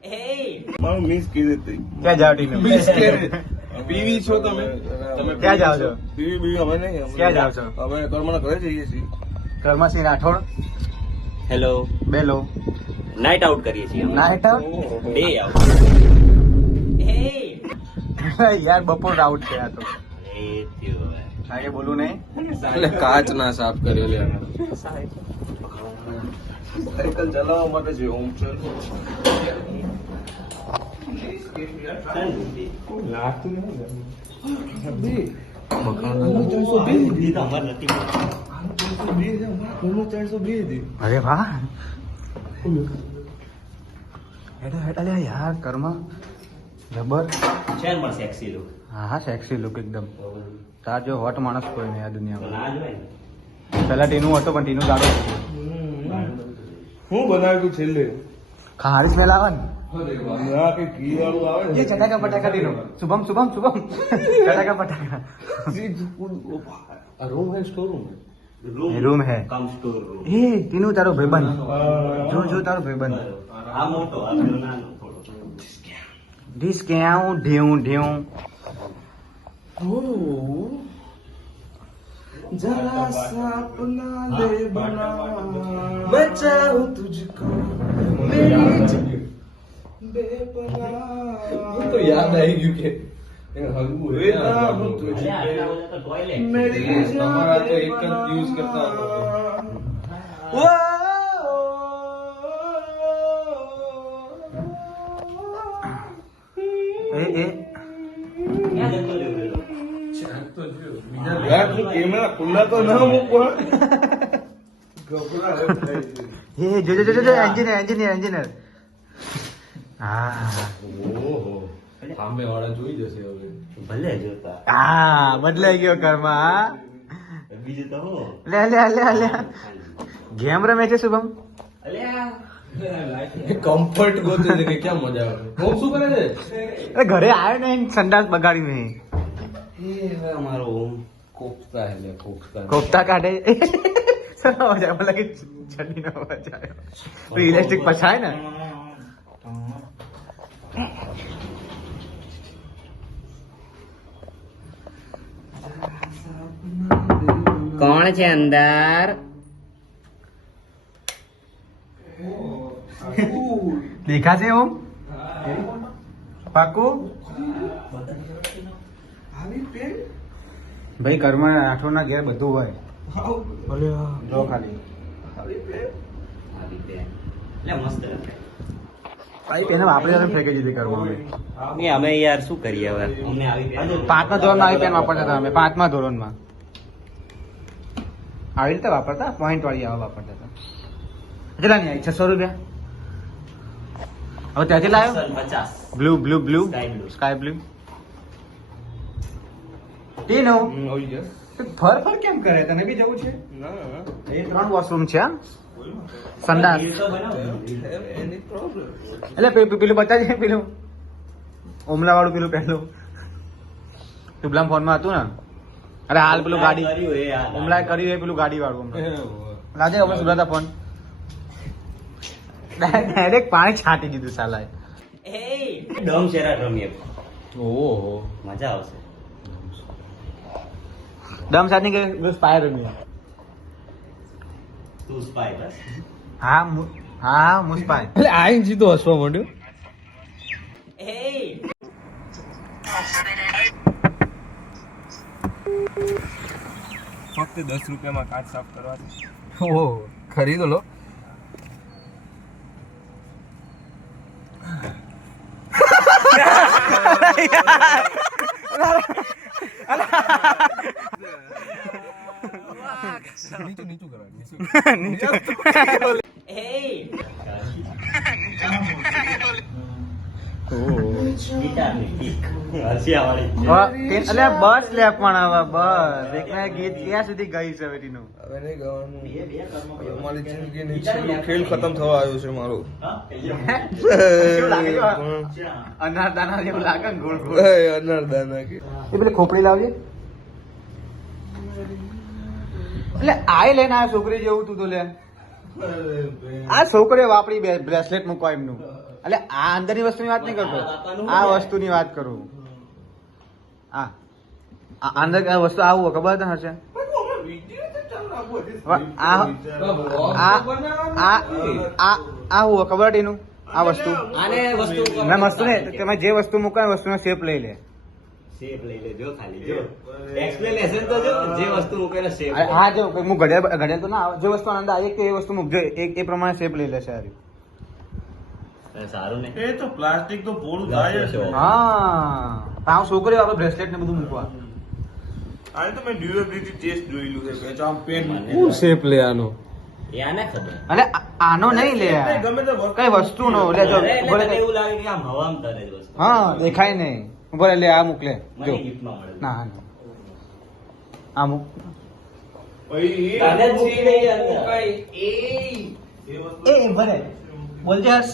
મારું મિસ કરી હતી. ક્યાં જાવ ટીનો? મિસ કરી. પીવી છો તમે? ક્યાં જાવ છો? પીવી અમે નહીં. ક્યાં જાવ છો? અમે કર્મના ઘરે જઈએ છીએ. કર્મસિંહ રાઠોડ હેલો, બેલો નાઇટ આઉટ કરીએ છીએ અમે. Night out day out. યાર બપોર આઉટ છે આ તો. એ થયો હવે. આગે બોલું નહીં. એટલે કાચ ના સાફ કર્યો લે. સાયકલ ચલાવવા માટે છે હોમ છે. લાગતું નહીં. બુદ્ધિ તો અમારે નથી. અરે વાહ હેડો હેડો લે યાર કર્મ જબર. છે ને પણ સેક્સી લુક. હા હા સેક્સી લુક એકદમ. તાર જો હોટ માણસ કોઈ નહીં આ તો દુનિયામાં. ના જોવાય ને. પેલા ટીનું હતો પણ ટીનું ગાડો હું બનાવ્યું છેલ્લે? ખારી સ્મેલ આવે ને. ના કે ઘી વાળું આવે એ ચટાકા પટાકા ટીનું. શુભમ શુભમ શુભમ ચટાકા પટાકા રૂમ હે સ્ટોર રૂમ. રૂમ હે. કમ સ્ટોર રૂમ. એ ટીનું તારો ભાઈબંધ. જો જો તારો ભાઈબંધ. આ મોટો, આ પેલો નાનો થોડો. ડીશ ક્યાં ઢેઉં ઢેઉં. जरा सा अपना दे बना मैं चाहूं तुझको मेरी बेपनाह तो याद आएगी कि वेदा हूं तुझे मेरी हमारा तो एक कंफ्यूज करता એ ક્યાં જતો રહ્યો પેલો? यार तू कैमरा खुला तो ना मुको એ જો જો જો એન્જિનિયર એન્જિનિયર એન્જિનિયર. હા ઓહો સામે વાળા જોઈ જશે હવે. ભલે જોતા. હા બદલાઈ ગયો કર્મા. બીજું તો હું. લે લે લે લે ગેમ રમે છે શુભમ. અલ્યા કમ્ફર્ટ ગોતે છે કે ક્યાં મજા આવે. હું શું કરે છે? અરે ઘરે આવ્યો ને એને સંડાસ બગાડી નહીં. એ હવે અમારો હોમ. કોફતા હે લે કોફતા. કોફતા કાઢે અવાજ આવે લાગે ચડ્ડીનો અવાજ આવ્યો. ઇલેક્ટ્રિક પછાય ને. કોણ છે અંદર? દેખાશે ઓમ પાકું. ભાઈ કર્મ આઠો ના ઘેર બધું હોય. જો ખાલી એટલે મસ્ત લાગે. ભાઈ પેલા વાપરી વાપરીને ફેંકી દીધી કર્મ. ને અમે યાર શું કરીએ હવે? અમને આવી પાંચમા ધોરણમાં આવી પેન વાપરતા હતા અમે. પાંચમા ધોરણમાં આવી રીતે વાપરતા. પોઈન્ટ વાળી આવા વાપરતા હતા. કેટલા ની આવી? 600 રૂપિયા. હવે ત્યાંથી લાવ્યો 50. Blue blue blue Sky blue. Sky blue. ટીનો ઓય યસ ફર ફર કેમ કરે? તને બી જવું છે? ના એ 3 વોશરૂમ છે આ સંડાસ. રીલ તો બનાવો. એની પ્રોબ્લેમ. એટલે પેલું બતાવી પેલું ઓમલા વાળું પેલું પહેલું તુબલામ ફોનમાં હતું ને. અરે હાલ પેલું ગાડી કર્યું એ હાલ. ઓમલા કર્યું એ પેલું ગાડી વાળું લાજે હવે સુરતા ફોન ડાયરેક્ટ પાણી છાંટી દીધું સાલાએ. ડમ શેરા રમીએ. ઓહો મજા આવશે. દમ સાની કે સ્પાયર રમી. તું સ્પાય બસ. હા હા મુસ્પાય. એટલે આઈન સીધો હસવા માંડ્યો. ફક્ત 10 રૂપિયામાં કાચ સાફ કરવા છે. ઓહો ખરીદો લો. નીચું કરવા ગીટારની કિક. હસિયાવાળી. એટલે બસ લે પણ હવે બસ એક ગીત ક્યાં સુધી ગઈ છે વેટીનું. હવે નહીં ગાવાનું. બે કર્મો. મારી જિંદગીની છેલ્લું ખેલ ખતમ થવા આવ્યું છે મારું. કેવું લાગે છે? અનાર દાના જેવું લાગે ને ગોળ ગોળ. અનારદાના કે એ પેલી ખોપડી લાવજે. એટલે આય લઈને આ છોકરી જેવું તું તો લે. આ છોકરીઓ વાપરી બ્રેસલેટ મૂકવા એમનું. એટલે આ અંદરની વસ્તુની વાત નહીં કરતો, આ વસ્તુની વાત કરું. આ અંદર આ વસ્તુ આવું હોય, ખબર તને હશે? આ હોય ખબર એનું આ વસ્તુ આને વસ્તુ ના વસ્તુ ને તમે જે વસ્તુ મૂકો વસ્તુનો શેપ લઈ લે. શેપ લઈ લેજો ખાલી જો એક્સપ્લેનેશન તો જો જે વસ્તુ મૂકેલો શેપ હા જો હું ઘડિયાળ તો ના આવે, જે વસ્તુ આનંદ આવે કે એ વસ્તુ મૂકજો, એ પ્રમાણે શેપ લઈ લેશે. સારું ને એ તો પ્લાસ્ટિક તો પોળું થાય જ. હા આ છોકરીઓ આપણે બ્રેસલેટ ને બધું મૂકવા. આને તો મેં ડ્યુરેબિલિટી ટેસ્ટ જોયેલું છે કે આમ પેન કોણ શેપ લે આનો. એ આને ખબર અને આનો નહીં લે, ગમે તે કઈ વસ્તુ નો લે જો એટલે બોલે તને એવું લાગે કે આમ હવામાં તરે જ વસ્તુ. હા દેખાય નહીં બોલે લે આ મૂક લે જો મને gift માં મળે. ના આ મૂક તને જ મૂકી દઈએ અંદર. એ ભલે બોલજે હર્ષ.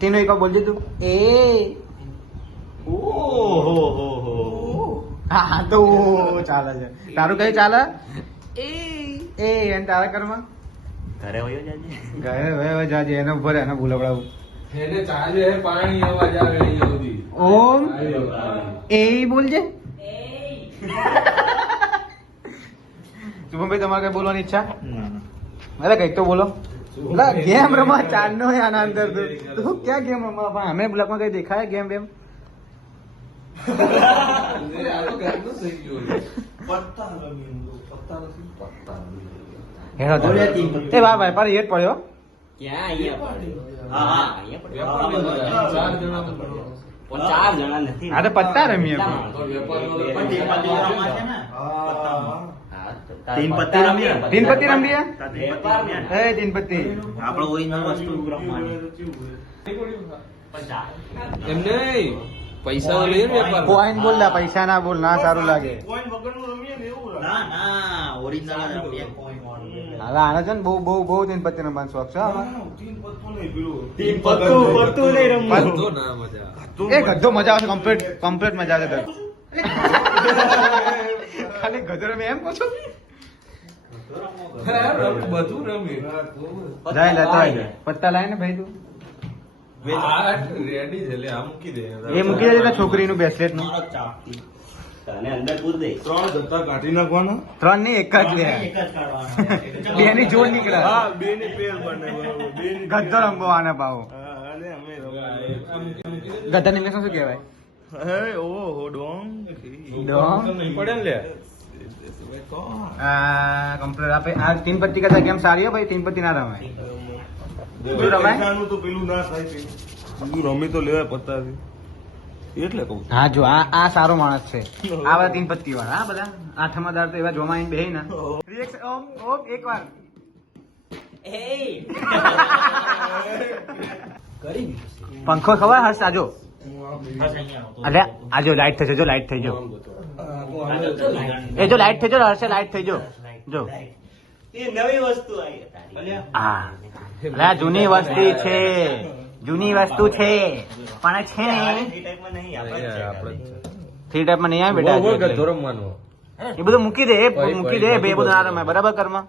તેનો એક બોલજે તું એ ઓહો. હા તો ચાલે છે તારું કઈ ચાલે એ અને તારા કર્મ ઘરે વયો જાજે. ઘરે હવે જાજે એનો ભરે એને ભૂલવડાવું. એને ચાલે પાણી અવાજ આવે અહીંયા સુધી. ઓમ એ બોલજે. શુભમભાઈ તમારે કઈ બોલવાની ઈચ્છા? અરે કઈક તો બોલો. ગેમ રમવા ચાંદનો આના અંદર તું ક્યાં ગેમ રમવા? પણ અમે બ્લોકમાં કઈ દેખાય ગેમ બેમ? હેડો તો. એ વાહ ભાઈ પર હેડ પડ્યો. ક્યાં અહીંયા પડ્યો? હા અહીંયા પડ્યો. પણ 4 જણા નથી. આ તો પત્તા રમીએ પણ. તીન પત્તી રમીએ. તીન પત્તી રમીએ. વેપાર ને. એ તીન પત્તી આપણો ઓરિજિનલ વસ્તુ રમવાની. એમ નહીં પૈસા લઈએ ને વેપાર. કોઈન બોલ ના, પૈસા ના બોલ, ના સારું લાગે. કોઈન વગરનું રમીએ ને એવું ના ઓરિજિનલ જ રમીએ કોઈ મોડલ. હવે આને છે ને બહુ બહુ બહુ તીન પત્તી રમવાનો શોખ છે આમાં. તીન પત્તું નહીં પેલું. તીન પત્તું નહીં રમવું. તો ના મજા. એ ગધો મજા આવશે, કમ્પ્લીટ મજા આવશે. ખાલી ગધો રમે એમ કહું છું? બધું રમી. જાય લેતો આવી પત્તા લાય ને ભાઈ તું. રેડી છે લે આ મૂકી દે. એ મૂકી દેજે છોકરીનું બ્રેસલેટ નું. તને અંદર પૂર દે. 3 જતા કાઢી નાખવાના. 3 ની એક જ લે. એક જ કાઢવાના. બે ની જોડ નીકળે. હા બે ની પેર બને બરોબર. બે ની ગધો રમવો આને ભાવ. અને અમે ગધા ની શું કહેવાય? હે ઓહો ડોંગ ડોંગ? પડે ને લે. કમ્પ્લીટ આપે આ તીન પત્તી કરતા ગેમ સારી હો ભાઈ, તીન પત્તી ના રમાય. શું રમાય? પૈસાનું તો પેલું ના થાય પેલું. તું રમી તો લેવાય પત્તાથી. એટલે કહું. હા જો આ સારો માણસ છે. આ બધા તીન પત્તી વાળા હા બધા આઠમા દાર તો એવા જોમાં આવીને બેહી ને ઓમ ઓમ એક વાર પંખો ખબર હર્ષ આજો અરે આજો લાઈટ થશે જો લાઈટ થઈ જો એ જો લાઈટ થઈ જો હર્ષે લાઈટ થઈ જો જો એ નવી વસ્તુ આવી તારી. હા અરે જૂની વસ્તી છે, જૂની વસ્તુ છે પણ છે ને એ ટાઈપમાં નહીં આપણે જ છે. થ્રી ટાઈપમાં નહીં આવે બેટા એટલે. રમવાનું. એ બધું મૂકી દે મૂકી દે બે બધું ના રમાય બરાબર કરમાં.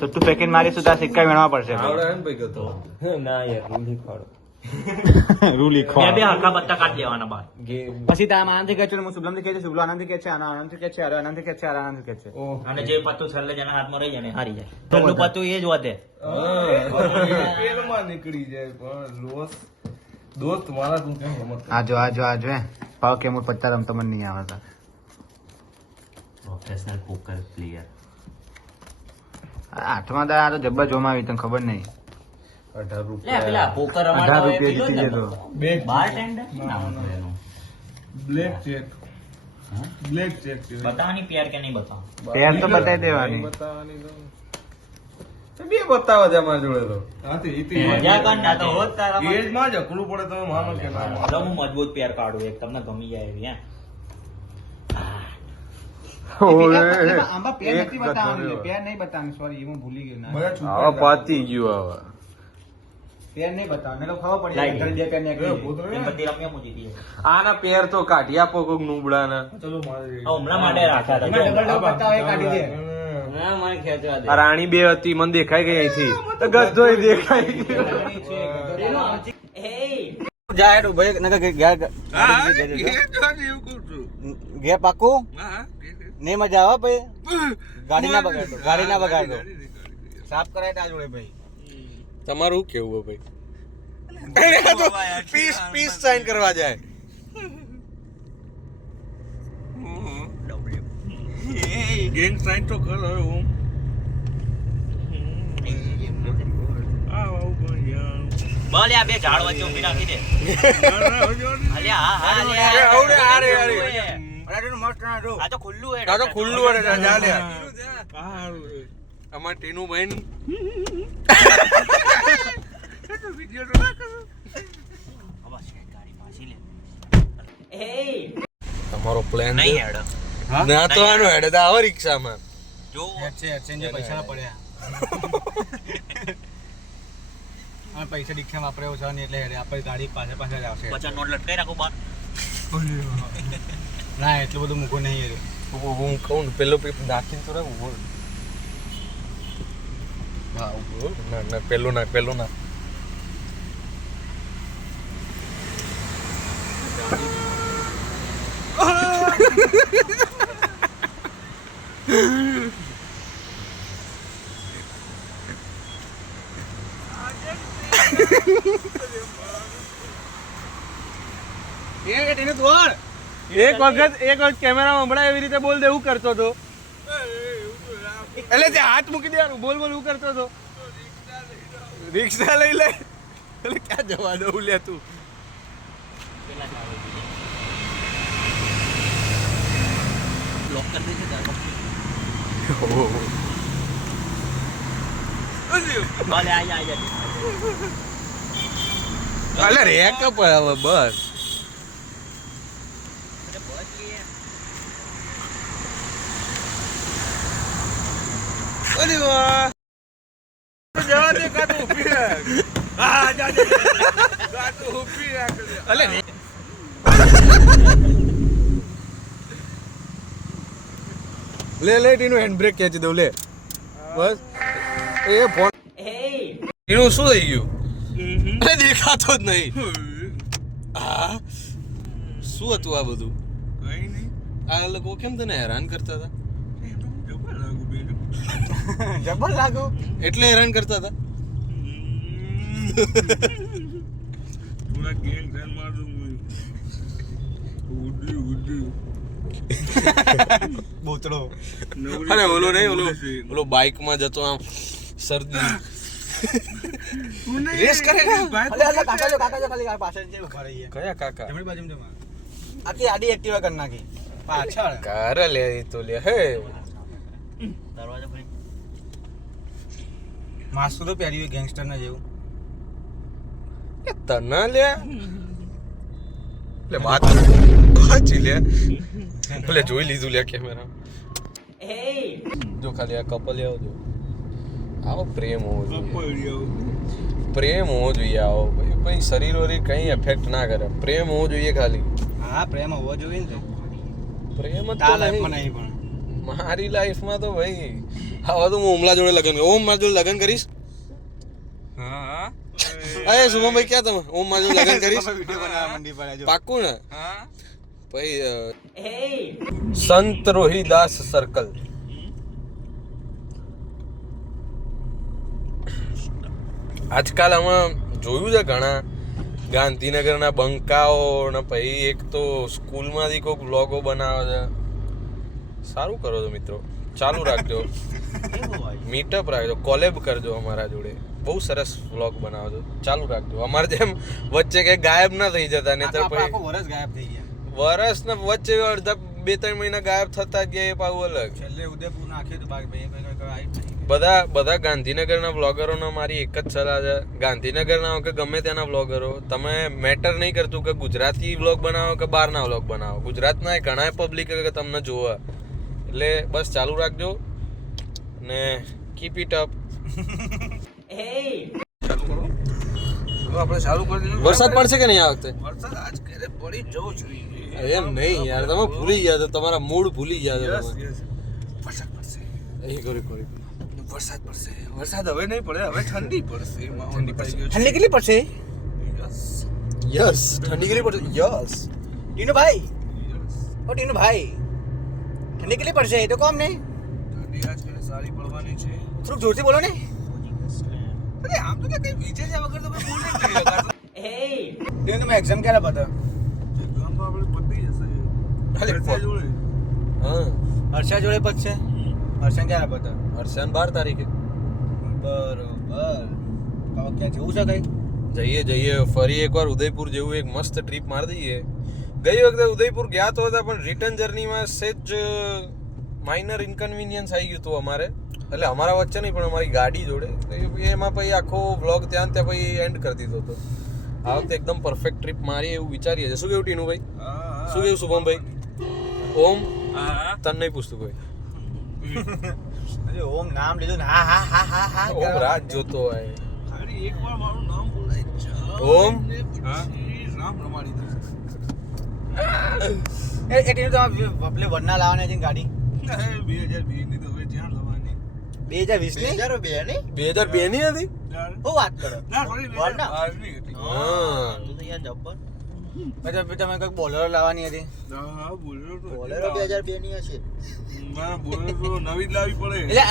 તો તું પેકેટ મારી સુધા સિક્કા વેણવા પડશે. આવડે ને ભાઈ ગતો. ના યાર રૂલી ખાડો. રૂલી ખો બે હરખા પત્તા કાઢી દેવાના બાર. પછી તારા આનંદથી કહે છે હું શુભલમથી કહે છે શુભલો આનંદથી કહે છે આના આનંદથી કહે છે અરે આનંદથી કહે છે અરે આનંદથી કહે છે. અને જે પત્તું છેલ્લે જેના હાથમાં રહી જાય ને હારી જાય. છેલ્લું પત્તું એ જ વધે. પેલમાં નીકળી જાય પણ દોસ્ત મારા તું કેમ રમત કરે? આજો આજો આજો હે પાવ કે હું પત્તા રમતો મને નહીં આવતા. Professional poker player. આઠમા દા આ તો જબ્બર જોમાવી તને ખબર નહીં. 18 લે પેલા પોકર 18 રમાડવા રૂપિયા જીતી જતો. બારટેન્ડર નામ હતું એનું. Black check. બ્લેક ચેક છે. બતાવવાની પ્યાર કે નહીં બતાવ. પેર તો બતાવી દેવાની. બતાવવાની તો બે બતાવવા છે અમારા જોડે તો. હાથી મજા કર ના તો હોત તારા એજ માં જ અકડું પડે તમે માનો કે ના માનો. હું મજબૂત પેર કાઢું એક તમને ગમી જાય એવી આંબા પેર નથી બતાવવાની પેર નહીં બતાવવાની સોરી હું ભૂલી ગયો ના. બધા છૂટા પાતી ગયું હવે પેર નહીં બતાવ ને ખબર પડી લાઈ. ઘરે બે પેર ને ગણપતિ રમ્યા હું જીતી ગયો. આના પેર તો કાઢી આપો કોક નુબડાના. ચલો મારે આ હમણાં માટે રાખ્યા હતા. એમાં ડબલ ડબલ બતાવ એ કાઢી દે ના, મને ખેંચવા દે. આ રાણી બે હતી મને દેખાઈ ગઈ અહીંથી તો ગધો દેખાય જાય તો ભાઈ નકર ઘેર પાકું ને મજા આવે ભાઈ ગાડી ના બગાડો સાફ કરાય તા જોડે ભાઈ તમારું કેવું ભાઈ પીસ સાઈન કરવા જાય ગેંગ સાઈન તો કર હવે હું બોલ યા બે ઝાડ વચ્ચે ઊભી રાખી દે. અલ્યા, હા, હા, લે. અરે. મસ્ત ના જો આ તો ખુલ્લું હે. આ તો ખુલ્લું હે જા લે અમાર ટીનુ બહેન હવે શેઠ ગાડી પાછી લે. એ તમારો પ્લાન નહીં હેડ. ના તો આનો હેડે તો આવો રિક્ષામાં જો એક્સચેન્જ પૈસા પડ્યા આ પૈસા રિક્ષા વાપર્યો છે ને એટલે આપણે ગાડી પાછળ જ આવશે પચાસ નોટ લટકાઈ રાખો બાર. ના એટલું બધું મૂકો નહીં હું કહું ને પેલો પેપ નાખીને તો રહું હા ના પેલો ના એક વખત કેમેરા હમણાં એવી રીતે બોલ દે એવું કરતો હતો એટલે તે હાથ મૂકી દે બોલ એવું કરતો હતો રિક્ષા લઈ લે એટલે ક્યાં જવા દઉં લે તું બ્લોક કરી દેજે તારો. બોલ આ. અલે રે કપ હવે બસ અરે વાહ જવા દે કાતો ઊભી રાખ હા જા દે કાતો ઊભી રાખ અલે રે લે ટીનું હેન્ડ બ્રેક ખેંચી દઉં લે બસ એ ફોન એનું શું થઈ ગયું અરે દેખાતો જ નહીં હા શું હતું આ બધું આ લોકો કેમ તને હેરાન કરતા હતા જબર લાગુ એટલે હેરાન કરતા હતા બોતડો અરે ઓલો નહીં ઓલો બાઇક માં જતો આમ શરદી રેસ કરે ને કાકા જો ખાલી આ પાછળ જે ઉભા રહી કયા કાકા જમણી બાજુ જમા આખી આડી એક્ટિવા કરી નાખી પાછળ કાર લે ઈ તો લે હે દરવાજો ભાઈ. માસ્ક તો પહેર્યું ગેંગસ્ટર ના જેવું એ તને લે લે વાત વાંચી લે ભલે જોઈ લીધું લે કેમેરા જો ખાલી આ કપલ આવજો આવો પ્રેમ હોવો જોઈએ પ્રેમ હોવો જોઈએ આવો ભાઈ શરીર વરીર કઈ એફેક્ટ ના કરે પ્રેમ હોવો જોઈએ ખાલી હા પ્રેમ હોવો જોઈએ ને પ્રેમ જ તા તો લાઈફમાં નહીં નહીં પણ મારી લાઈફમાં તો ભાઈ હવે તો હું ઓમલા જોડે લગન ઓમ મારા જોડે લગન કરીશ હા અરે શુભમભાઈ ક્યાં તમે ઓમ મારા જોડે લગન કરીશ વિડિયો બનાવવા મંડી પડ્યા જો પાક્કું ને હા ભાઈ સંત રોહિદાસ સર્કલ આજકાલ આમાં જોયું છે ઘણા ગાંધીનગરના બંકાઓ ને પછી એક તો સ્કૂલમાંથી કોઈક વ્લોગો બનાવે છે સારું કરો છો મિત્રો ચાલુ રાખજો મીટઅપ રાખજો કોલેબ કરજો અમારા જોડે બહુ સરસ વ્લોગ બનાવો છો ચાલુ રાખજો અમારે જેમ વચ્ચે કઈ ગાયબ ના થઈ જતા ને તો પછી આખો વર્ષ ગાયબ થઈ ગયા વરસ ને વચ્ચે અડધા 2-3 મહિના ગાયબ થતા ગયા એ પાછું અલગ છેલ્લે ઉદયપુર નાખ્યું તો ભાઈ બધા ગાંધીનગરના બ્લોગરોનો મારી એક જ સલાહ છે ગાંધીનગરના હો કે ગમે ત્યાંના બ્લોગરો તમે મેટર નહીં કરતું કે ગુજરાતી વ્લોગ બનાવો કે બહારના વ્લોગ બનાવો ગુજરાતના ઘણા પબ્લિક કે તમને જોવા એટલે બસ ચાલુ રાખજો ને કીપ ઇટ અપ આપણે ચાલુ કરી દીધું. વરસાદ પડશે કે નહીં આ વખતે? વરસાદ આજ ક્યારે પડી જવો જોઈએ. એમ નહીં યાર, તમે ભૂલી ગયા છો, તમારા મૂડ ભૂલી ગયા છો Yes, તમે. yes. વરસાદ પડશે. અહીં કરી વરસાદ પડશે. વરસાદ હવે નહીં પડે, હવે ઠંડી પડશે. માહોલ બતાઈ ગયો છે. ઠંડી કેટલી પડશે Yes, યસ, ઠંડી કેટલી પડશે? યસ. ટીનુ ભાઈ yes. ઓ ટીનુ ભાઈ ઠંડી કેટલી પડશે એ તો કોમ ને ઠંડી આજ ક્યારે સારી પડવાની છે. થોડુંક જોરથી બોલો ને અરે આમ તો કઈ વિચાર્યા વગર તમે બોલ નહીં કરી રહ્યા. ટીનુ તમે એક્ઝામ ક્યારે પતે ગામ તો આપણે પતી જશે. ખાલી વરસાદ જોડે. હા, હર્ષા જોડે પતશે હર્ષા ક્યારે પતે હર્ષાન 12 તારીખે બરોબર તો ક્યાં જવું છે કઈ જઈએ ફરી એકવાર ઉદયપુર જેવું એક મસ્ત ટ્રીપ મારી દઈએ. ગઈ વખતે ઉદયપુર ગયા તો હતા, પણ રિટર્ન જર્નીમાં સેજ માઇનર ઇન્કન્વિનિયન્સ આવી ગયું હતું અમારે, એટલે અમારા વચ્ચે નહીં પણ અમારી ગાડી જોડે. તો એમાં પછી આખો વ્લોગ ત્યાં પછી એન્ડ કરી દીધો હતો. આ વખતે એકદમ પરફેક્ટ ટ્રીપ મારી એવું વિચારીએ છીએ. શું કેવું ટીનુભાઈ? શું કેવું શુભમભાઈ? ઓમ તને નહીં પૂછતું કોઈ? અરે ઓમ નામ લીધું ને હા હા હા હા હા ઓમ રાત જોતો હોય. ખાલી એકવાર મારું નામ બોલાય છે. ઓમ? ને પછી રામ રમાડી દે. એ ટીનુ તો આપણે વરના લાવવાની હતી ને ગાડી 2020 ની તો હવે જ્યાં લાવવાની. 2020 ની 2002 ની હતી? હું વાત કરો ના sorry, વરના? 2012 ની હતી. હા. તું તો યાર જબ્બર તમે કઈક બોલેરો લાવવાની હતી હા બોલેરો તો બોલેરો 2002 ની હશે ના બોલેરો તો નવી જ લાવવી પડે. એટલે